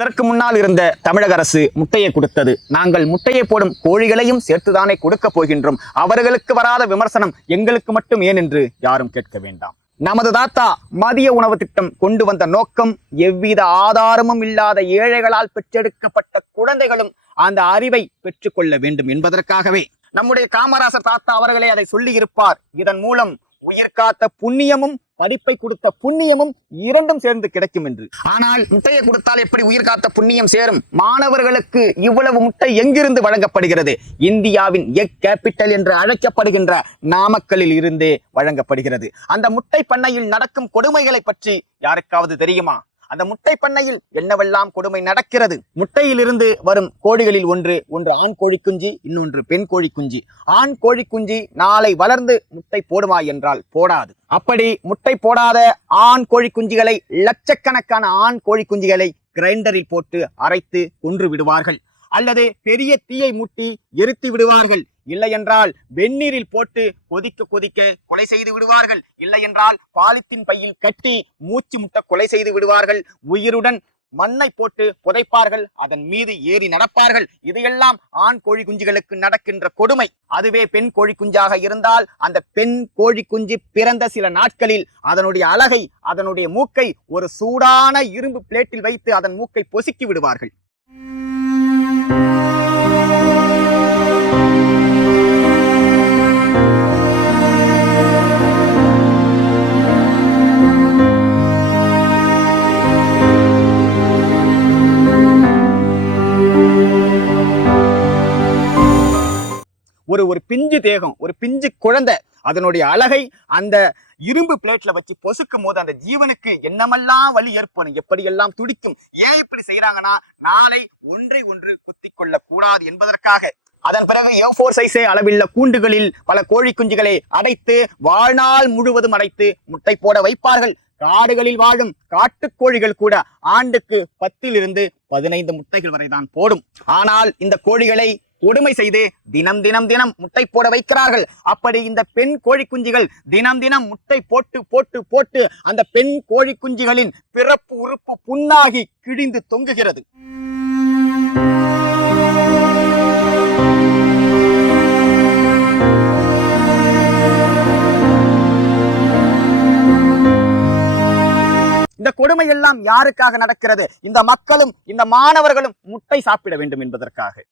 இதற்கு முன்னால் இருந்த தமிழக அரசு முட்டையை கொடுத்தது. நாங்கள் முட்டையை போடும் கோழிகளையும் சேர்த்துதானே கொடுக்க போகின்றோம். அவர்களுக்கு வராத விமர்சனம் எங்களுக்கு மட்டும் ஏன் என்று யாரும் கேட்க வேண்டாம். நமது தாத்தா மதிய உணவு திட்டம் கொண்டு வந்த நோக்கம் எவ்வித ஆதாரமும் இல்லாத ஏழைகளால் பெற்றெடுக்கப்பட்ட குழந்தைகளும் அந்த அறிவை பெற்றுக்கொள்ள வேண்டும் என்பதற்காகவே. நம்முடைய காமராசர் தாத்தா அவர்களே அதை சொல்லி இருப்பார். இதன் மூலம் உயிர் காத்த புண்ணியமும் படிப்பை கொடுத்த புண்ணியமும் இரண்டும் சேர்ந்து கிடைக்கும் என்று. ஆனால் முட்டையை கொடுத்தால் எப்படி உயிர் காத்த புண்ணியம் சேரும்? மாணவர்களுக்கு இவ்வளவு முட்டை எங்கிருந்து வழங்கப்படுகிறது? இந்தியாவின் எக் கேபிட்டல் என்று அழைக்கப்படுகின்ற நாமக்கல்லில் இருந்தே வழங்கப்படுகிறது. அந்த முட்டை பண்ணையில் நடக்கும் கொடுமைகளை பற்றி யாருக்காவது தெரியுமா? அந்த முட்டை பண்ணையில் என்னவெல்லாம் கொடுமை நடக்கிறது? முட்டையிலிருந்து வரும் கோழிகளில் ஒன்று ஆண் கோழி குஞ்சு, இன்னொன்று பெண் கோழி குஞ்சு. ஆண் கோழி குஞ்சு நாளை வளர்ந்து முட்டை போடுமா என்றால் போடாது. அப்படி முட்டை போடாத ஆண் கோழி குஞ்சுகளை, லட்சக்கணக்கான ஆண் கோழி குஞ்சுகளை கிரைண்டரில் போட்டு அரைத்து கொன்று விடுவார்கள், அல்லது பெரிய தீயை மூட்டி எரித்து விடுவார்கள். இல்லை என்றால் வெந்நீரில் போட்டு கொதிக்க கொதிக்க கொலை செய்து விடுவார்கள். இல்லை என்றால் பாலித்தீன் பையில் கட்டி மூச்சு முட்ட கொலை செய்து விடுவார்கள். உயிருடன் மண்ணை போட்டு புதைப்பார்கள், அதன் மீது ஏறி நடப்பார்கள். இதையெல்லாம் ஆண் கோழி குஞ்சுகளுக்கு நடக்கின்ற கொடுமை. அதுவே பெண் கோழி குஞ்சாக இருந்தால் அந்த பெண் கோழி குஞ்சு பிறந்த சில நாட்களில் அதனுடைய அழகை, அதனுடைய மூக்கை ஒரு சூடான இரும்பு பிளேட்டில் வைத்து அதன் மூக்கை பொசுக்கி விடுவார்கள். ஒரு பிஞ்சு தேகம், ஒரு பிஞ்சு குழந்தை அதனுடைய அழகை அந்த இரும்பு பிளேட்ல வச்சு பொசுக்கும் போது அந்த ஜீவனுக்கு என்னமெல்லாம் வலி ஏற்படும், எப்படியெல்லாம் துடிக்கும். ஏன் இப்படி செய்யறாங்கன்னா, நாளை ஒன்றை ஒன்று குத்திக் கொள்ள கூடாது என்பதற்காக. அதன் பிறகு A4 சைஸே அளவில் கூண்டுகளில் பல கோழி குஞ்சுகளை அடைத்து வாழ்நாள் முழுவதும் அடைத்து முட்டை போட வைப்பார்கள். காடுகளில் வாழும் காட்டுக்கோழிகள் கூட ஆண்டுக்கு 10 to 15 முட்டைகள் வரைதான் போடும். ஆனால் இந்த கோழிகளை கொடுமை செய்து தினம் தினம் தினம் முட்டை போட வைக்கிறார்கள். அப்படி இந்த பெண் கோழி குஞ்சுகள் தினம் தினம் முட்டை போட்டு போட்டு போட்டு அந்த பெண் கோழி குஞ்சுகளின் பிறப்பு உறுப்பு புண்ணாகி கிழிந்து தொங்குகிறது. இந்த கொடுமை எல்லாம் யாருக்காக நடக்கிறது? இந்த மக்களும் இந்த மாணவர்களும் முட்டை சாப்பிட வேண்டும் என்பதற்காக.